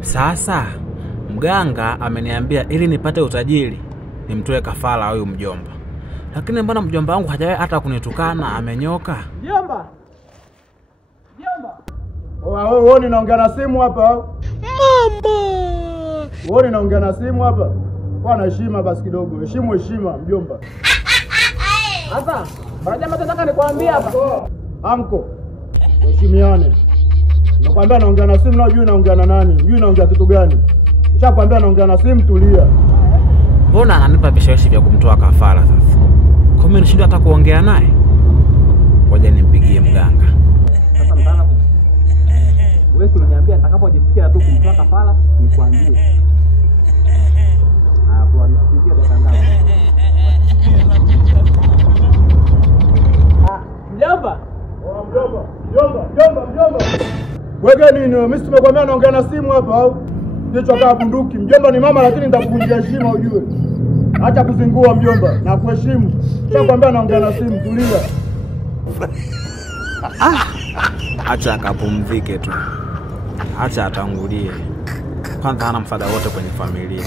Sasa mganga ameniambia ili nipate utajiri nimtoe kafara huyu mjomba. Lakini mbona mjomba wangu hajawahi hata kunitukana, amenyoka? Mjomba. Wewe unaongea na simu hapa? Mama. Wewe unaongea na simu hapa? Bwana heshima basi kidogo. Heshima mjomba. Sasa, baraja nataka nikwambia hapa. Anko. Heshimiane. Nakwambia naongea na simu na unajua naongea na nani? Unajua naongea kitu gani? Nishakwambia naongea na simu, tulia. Mbona ananipa vishawishi vya kumtoa kafara sasa? Kwa nini nishindwa hata kuongea naye? Ngoja nimpigie mganga. Sasa mtaalamu, wewe unaniambia nitakapojisikia tu kumtoa kafara nikwambie. Hapo nisikie dakika ngapi? Mjomba. Mjomba. Wewe nini? Mimi simekwambia naongea na simu hapa au? Kichwa kama bunduki. Mjomba ni mama lakini nitakuvunjia heshima ujue. Acha kuzingua mjomba, na kuheshimu. Nishakwambia naongea na simu, tulia. Acha akapumzike tu. Acha atangulie. Kwanza hana msaada wote kwenye familia.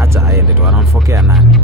Acha aende tu, anamfokea nani?